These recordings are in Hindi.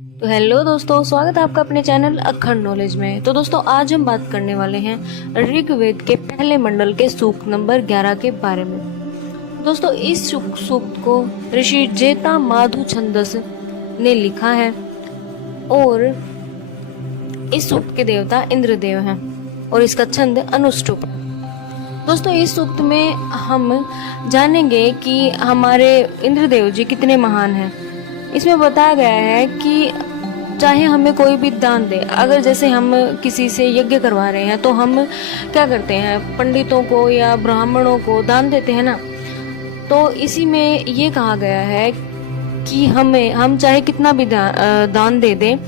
तो हेलो दोस्तों, स्वागत है आपका अपने चैनल अखंड नॉलेज में। तो दोस्तों, आज हम बात करने वाले हैं ऋग्वेद के पहले मंडल के सूक्त नंबर 11 के बारे में। दोस्तों, इस सूक्त को ऋषि जेता माधु छंदस ने लिखा है और इस सूक्त के देवता इंद्रदेव हैं और इसका छंद अनुष्टुप। दोस्तों, इस सूक्त में हम जानेंगे कि हमारे इंद्रदेव जी कितने महान हैं। इसमें बताया गया है कि चाहे हमें कोई भी दान दे, अगर जैसे हम किसी से यज्ञ करवा रहे हैं तो हम क्या करते हैं, पंडितों को या ब्राह्मणों को दान देते हैं ना। तो इसी में ये कहा गया है कि हम चाहे कितना भी दान दे दें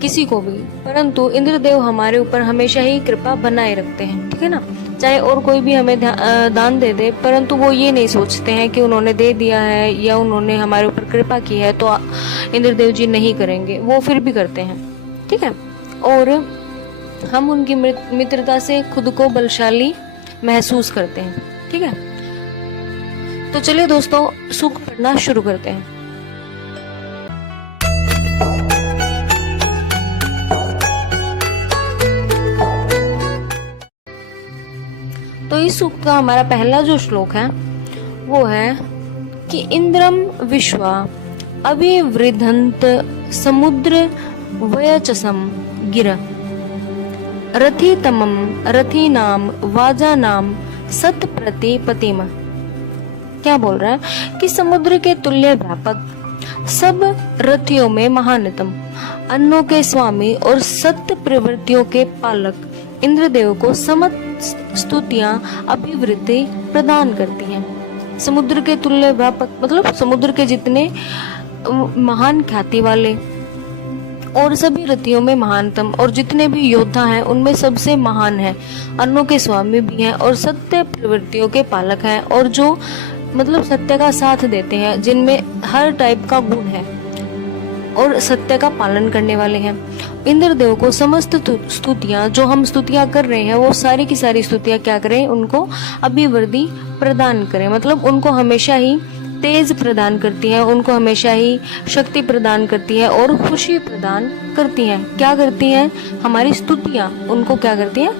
किसी को भी, परंतु इंद्रदेव हमारे ऊपर हमेशा ही कृपा बनाए रखते हैं, ठीक है ना। चाहे और कोई भी हमें दान दे दे, परंतु वो ये नहीं सोचते हैं कि उन्होंने दे दिया है या उन्होंने हमारे ऊपर कृपा की है तो इंद्रदेव जी नहीं करेंगे, वो फिर भी करते हैं, ठीक है। और हम उनकी मित्रता से खुद को बलशाली महसूस करते हैं, ठीक है। तो चलिए दोस्तों, सूक्त पढ़ना शुरू करते हैं। तो इस सूक्त का हमारा पहला जो श्लोक है वो है कि इंद्रम विश्वा अविवृधंत समुद्र वयचसम गिर रथी तमम रथी नाम वाजा नाम सत प्रतिपतिम। क्या बोल रहा है कि समुद्र के तुल्य व्यापक, सब रथियों में महानतम, अन्नों के स्वामी और सत्य प्रवृत्तियों के पालक इंद्रदेव को समस्त स्तुतियां अभिवृद्धि प्रदान करती हैं। समुद्र के तुल्य व्यापक मतलब समुद्र के जितने महान ख्याति वाले और सभी रथियों में महानतम और जितने भी योद्धा हैं उनमें सबसे महान है, अन्नों के स्वामी भी हैं और सत्य प्रवृत्तियों के पालक हैं, और जो मतलब सत्य का साथ देते हैं, जिनमें हर टाइप का गुण है और सत्य का पालन करने वाले हैं। इंद्रदेव को समस्त स्तुतियां, जो हम स्तुतियां कर रहे हैं, वो सारी की सारी स्तुतियां क्या करें, उनको अभिवृद्धि प्रदान करें, मतलब उनको हमेशा ही तेज प्रदान करती हैं, उनको हमेशा ही शक्ति प्रदान करती है और खुशी प्रदान करती हैं। क्या करती हैं, हमारी स्तुतियां उनको क्या करती हैं,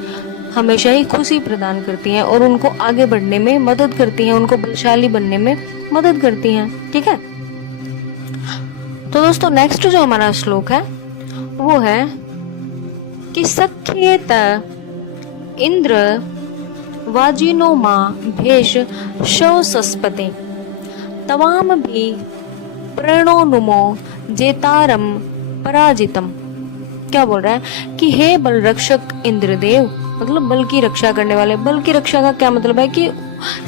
हमेशा ही खुशी प्रदान करती हैं और उनको आगे बढ़ने में मदद करती हैं, उनको बलशाली बनने में मदद करती हैं, ठीक है। तो दोस्तों, नेक्स्ट जो हमारा श्लोक है वो है कि सख्येत इंद्र वाजिनो मां भेष शव सस्पते तवाम भी प्रणो नुमो जेतारम पराजितम। क्या बोल रहा है कि हे बल रक्षक इंद्रदेव, मतलब बल की रक्षा करने वाले। बल की रक्षा का क्या मतलब है कि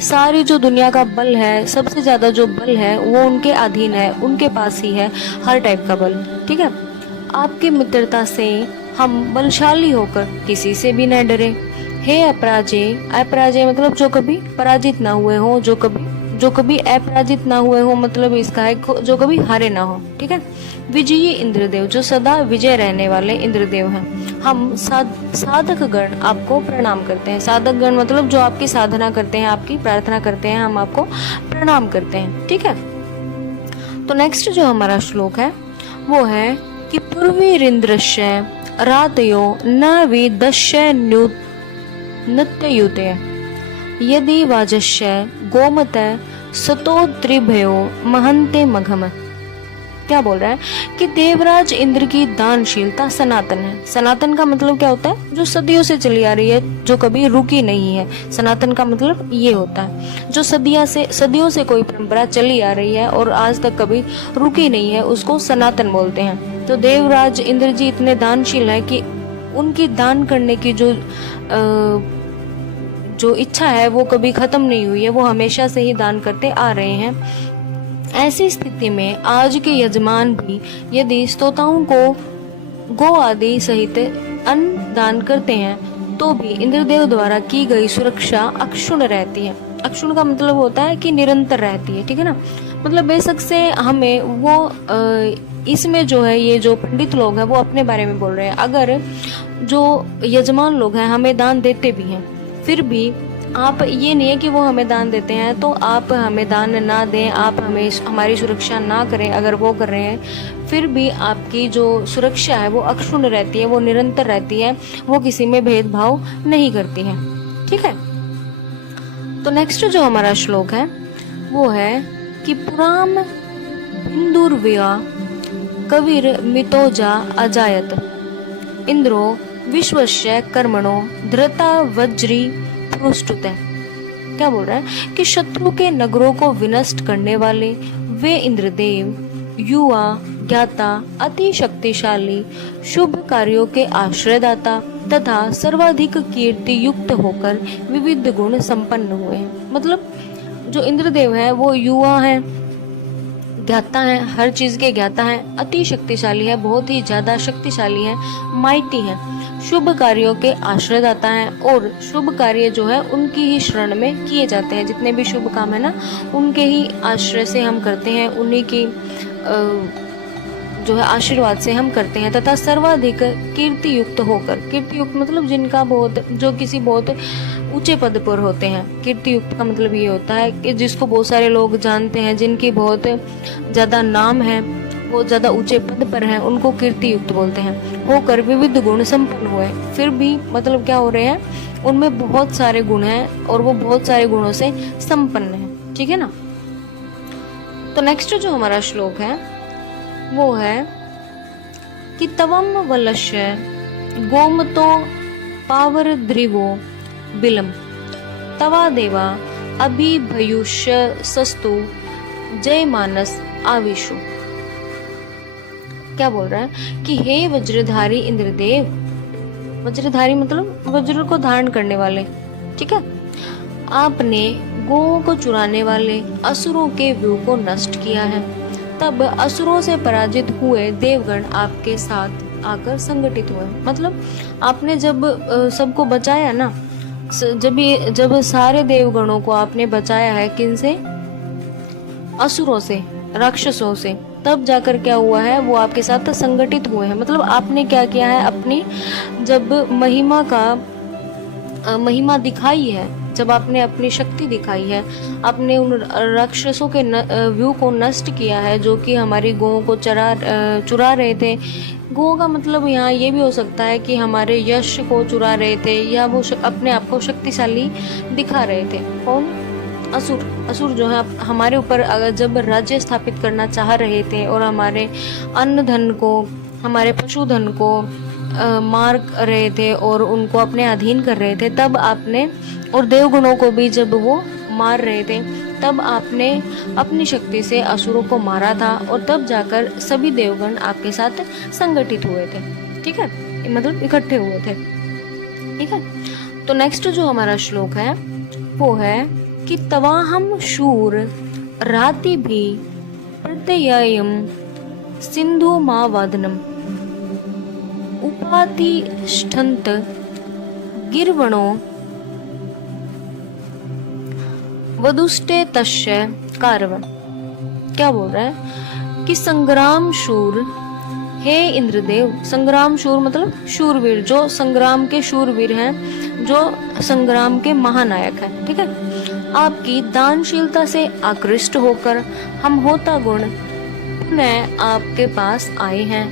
सारी जो दुनिया का बल है, सबसे ज्यादा जो बल है वो उनके अधीन है, उनके पास ही है हर टाइप का बल, ठीक है। आपकी मित्रता से हम बलशाली होकर किसी से भी न डरे। हे अपराजय, अपराजय मतलब जो कभी पराजित ना हुए हो, जो कभी अपराजित ना हुए हो, मतलब इसका है जो कभी हारे ना हो, ठीक है। विजयी इंद्रदेव, जो सदा विजय रहने वाले इंद्रदेव हैं, हम साधक गण आपको प्रणाम करते हैं। साधक गण मतलब जो आपकी साधना करते हैं, आपकी प्रार्थना करते हैं, हम आपको प्रणाम करते हैं, ठीक है। तो नेक्स्ट जो हमारा श्लोक है वो है कि पूर्वीरिंद्रस्य रातयो न विदस्य नृत्ययुते यदि वाजस्य गोमत सतो त्रिभयो महंते मघम। क्या बोल रहा है कि देवराज इंद्र की दानशीलता सनातन है। सनातन का मतलब क्या होता है, जो सदियों से चली आ रही है, जो कभी रुकी नहीं है। सनातन का मतलब ये होता है जो सदियों से कोई परंपरा चली आ रही है और आज तक कभी रुकी नहीं है, उसको सनातन बोलते हैं। तो देवराज इंद्र जी इतने दानशील है कि उनकी दान करने की जो इच्छा है वो कभी खत्म नहीं हुई है, वो हमेशा से ही दान करते आ रहे हैं। ऐसी स्थिति में आज के यजमान भी यदि स्तोताओं को गो आदि सहित अन्न दान करते हैं तो भी इंद्रदेव द्वारा की गई सुरक्षा अक्षुण्ण रहती है। अक्षुण्ण का मतलब होता है कि निरंतर रहती है, ठीक है ना। मतलब बेशक से हमें वो इसमें जो है, ये जो पंडित लोग हैं वो अपने बारे में बोल रहे हैं। अगर जो यजमान लोग हैं हमें दान देते भी हैं, फिर भी आप ये नहीं है कि वो हमें दान देते हैं तो आप हमें दान ना दें, आप हमें हमारी सुरक्षा ना करें। अगर वो कर रहे हैं फिर भी आपकी जो सुरक्षा है वो अक्षुण्ण रहती है, वो निरंतर रहती है, वो किसी में भेदभाव नहीं करती है। ठीक है। तो नेक्स्ट जो हमारा श्लोक है वो है कि पुराम बिंदुर्व्या कविर मितोजा अजायत इंद्रो विश्वस्य कर्मणो धृता वज्री पुरुष्टुते। क्या बोल रहा है कि शत्रु के नगरों को विनष्ट करने वाले वे इंद्रदेव युवा ज्ञाता अति शक्तिशाली शुभ कार्यों के आश्रयदाता तथा सर्वाधिक कीर्ति युक्त होकर विविध गुण संपन्न हुए हैं। मतलब जो इंद्रदेव है वो युवा है, ज्ञाता है, हर चीज के ज्ञाता है, अति शक्तिशाली है, बहुत ही ज्यादा शक्तिशाली है, माइटी है, शुभ कार्यों के आश्रयदाता है और शुभ कार्य जो है उनकी ही शरण में किए जाते हैं। जितने भी शुभ काम है ना उनके ही आश्रय से हम करते हैं, उन्हीं की जो है आशीर्वाद से हम करते हैं। तथा सर्वाधिक कीर्ति युक्त होकर, कीर्ति युक्त मतलब जिनका बहुत, जो किसी बहुत ऊंचे पद पर होते हैं। कीर्ति युक्त का मतलब ये होता है कि जिसको बहुत सारे लोग जानते हैं, जिनकी बहुत ज्यादा नाम है, वो ज्यादा ऊंचे पद पर हैं, उनको कीर्ति युक्त बोलते हैं। होकर विविध गुण संपन्न हुए, फिर भी मतलब क्या हो रहे हैं, उनमें बहुत सारे गुण हैं और वो बहुत सारे गुणों से संपन्न है। ठीक है ना। तो नेक्स्ट जो हमारा श्लोक है वो है कि तवम वलश्य गोमतो पावर द्रिवो बिलम तवा देवा अभिभयुष्य सस्तु जय मानस आविशु। क्या बोल रहा है कि हे वज्रधारी इंद्रदेव, वज्रधारी मतलब वज्र को धारण करने वाले। ठीक है। आपने गोओं को चुराने वाले असुरों के व्यूह को नष्ट किया है। तब असुरों से पराजित हुए देवगण आपके साथ आकर संगठित हुए। मतलब आपने जब सबको बचाया ना, जब सारे देवगणों को आपने बचाया है, किनसे? असुरों से, राक्षसों से, तब जाकर क्या हुआ है, वो आपके साथ संगठित हुए हैं। मतलब आपने क्या किया है, अपनी जब महिमा दिखाई है, जब आपने अपनी शक्ति दिखाई है, आपने उन राक्षसों के व्यू को नष्ट किया है जो कि हमारी गौओं को चुरा रहे थे। गौ का मतलब यहाँ ये भी हो सकता है कि हमारे यश को चुरा रहे थे या वो अपने आप को शक्तिशाली दिखा रहे थे। कौन? असुर जो है हमारे ऊपर जब राज्य स्थापित करना चाह रहे थे और हमारे अन्न धन को, हमारे पशुधन को मार रहे थे और उनको अपने अधीन कर रहे थे, तब आपने, और देवगुणों को भी जब वो मार रहे थे, तब आपने अपनी शक्ति से असुरों को मारा था और तब जाकर सभी देवगण आपके साथ संगठित हुए थे। ठीक है, मतलब इकट्ठे हुए थे। ठीक है। तो नेक्स्ट जो हमारा श्लोक है वो है कि तवाहम शूर राति भी प्रत्ययम सिंधु मावादनम उपातिष्ठन्त गिरवणो वदुष्टे तस्य कारव। क्या बोल रहा है कि संग्राम शूर, हे इंद्रदेव, संग्राम शूर मतलब शूरवीर, जो संग्राम के शूरवीर हैं, जो संग्राम के महानायक हैं। ठीक है। आपकी दानशीलता से आकृष्ट होकर हम होता गुण पुनः आपके पास आए हैं।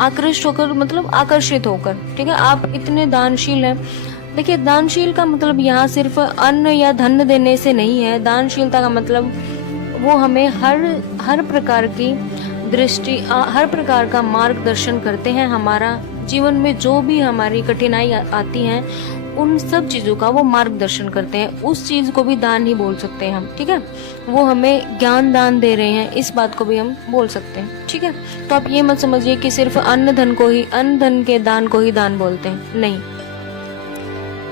आकृष्ट होकर मतलब आकर्षित होकर। ठीक है। आप इतने दानशील हैं। देखिए, दानशील का मतलब यहाँ सिर्फ अन्न या धन देने से नहीं है। दानशीलता का मतलब वो हमें हर प्रकार की दृष्टि, हर प्रकार का मार्गदर्शन करते हैं। हमारा जीवन में जो भी हमारी कठिनाई आती हैं, उन सब चीज़ों का वो मार्गदर्शन करते हैं। उस चीज़ को भी दान ही बोल सकते हैं हम। ठीक है। वो हमें ज्ञान दान दे रहे हैं, इस बात को भी हम बोल सकते हैं। ठीक है। तो आप ये मत समझिए कि सिर्फ अन्न धन के दान को ही दान बोलते हैं, नहीं।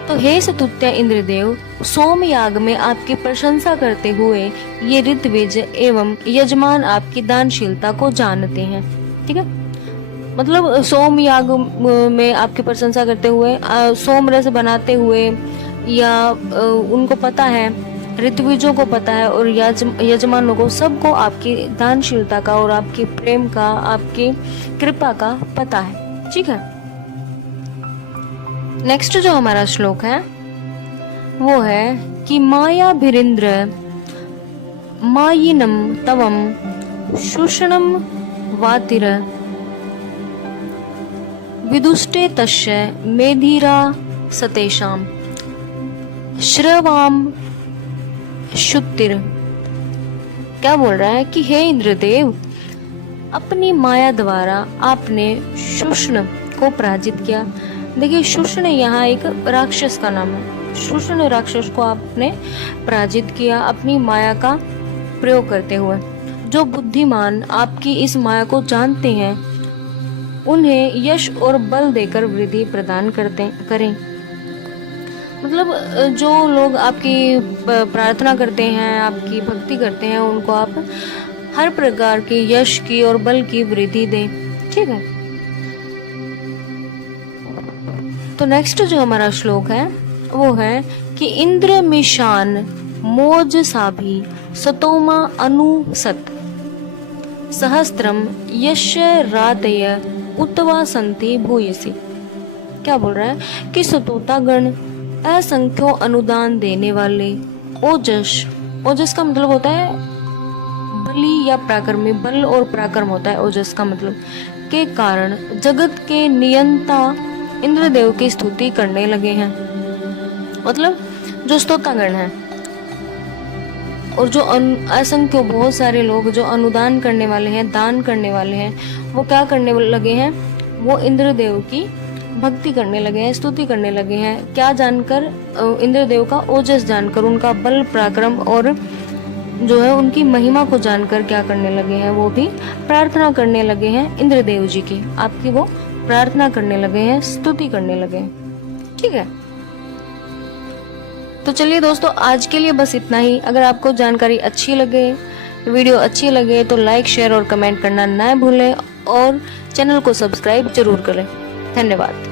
तो हे सतुत्य इंद्रदेव, सोमयाग में आपकी प्रशंसा करते हुए ये ऋत्विज एवं यजमान आपकी दानशीलता को जानते हैं। ठीक है। मतलब सोमयाग में आपकी प्रशंसा करते हुए, सोम रस बनाते हुए, या उनको पता है, ऋत्विजों को पता है और यजमानों को, सबको आपकी दानशीलता का और आपकी प्रेम का, आपकी कृपा का पता है। ठीक है। नेक्स्ट जो हमारा श्लोक है वो है कि माया भिरिंद्र मायिनम तवम शुषणम वातिर विदुष्टे तस्य मेधिरा सतेषाम श्रवाम शुतिर। क्या बोल रहा है कि हे इंद्रदेव, अपनी माया द्वारा आपने शुष्ण को पराजित किया। देखिए, शुष्ण यहाँ एक राक्षस का नाम है। शुष्ण राक्षस को आपने पराजित किया अपनी माया का प्रयोग करते हुए। जो बुद्धिमान आपकी इस माया को जानते हैं उन्हें यश और बल देकर वृद्धि प्रदान करें। मतलब जो लोग आपकी प्रार्थना करते हैं, आपकी भक्ति करते हैं, उनको आप हर प्रकार के यश की और बल की वृद्धि दें। ठीक है, तो नेक्स्ट जो हमारा श्लोक है वो है कि इंद्र मिशान मोज साभी सतोमा अनुसत सहस्त्रम यश रातय उत्वा संति भूयसी। क्या बोल रहा है कि सतोता गण असंख्यो अनुदान देने वाले ओजस, ओजस का मतलब होता है बलि या पराक्रमी, बल और पराक्रम होता है ओजस का मतलब, के कारण जगत के नियंता इंद्रदेव की स्तुति करने लगे हैं। मतलब जो स्तोतागण हैं और जो असंख्य बहुत सारे लोग जो अनुदान करने वाले हैं, दान करने वाले हैं, वो क्या करने लगे हैं? वो इंद्रदेव की भक्ति करने लगे हैं, स्तुति करने लगे हैं। क्या जानकर? इंद्रदेव का ओजस जानकर, उनका बल पराक्रम और जो है उनकी महिमा को जानकर क्या करने लगे हैं? वो भी प्रार्थना करने लगे हैं इंद्रदेव जी की, आपकी वो प्रार्थना करने लगे हैं, स्तुति करने लगे हैं। ठीक है, तो चलिए दोस्तों, आज के लिए बस इतना ही। अगर आपको जानकारी अच्छी लगे, वीडियो अच्छी लगे तो लाइक, शेयर और कमेंट करना ना भूलें और चैनल को सब्सक्राइब जरूर करें। धन्यवाद।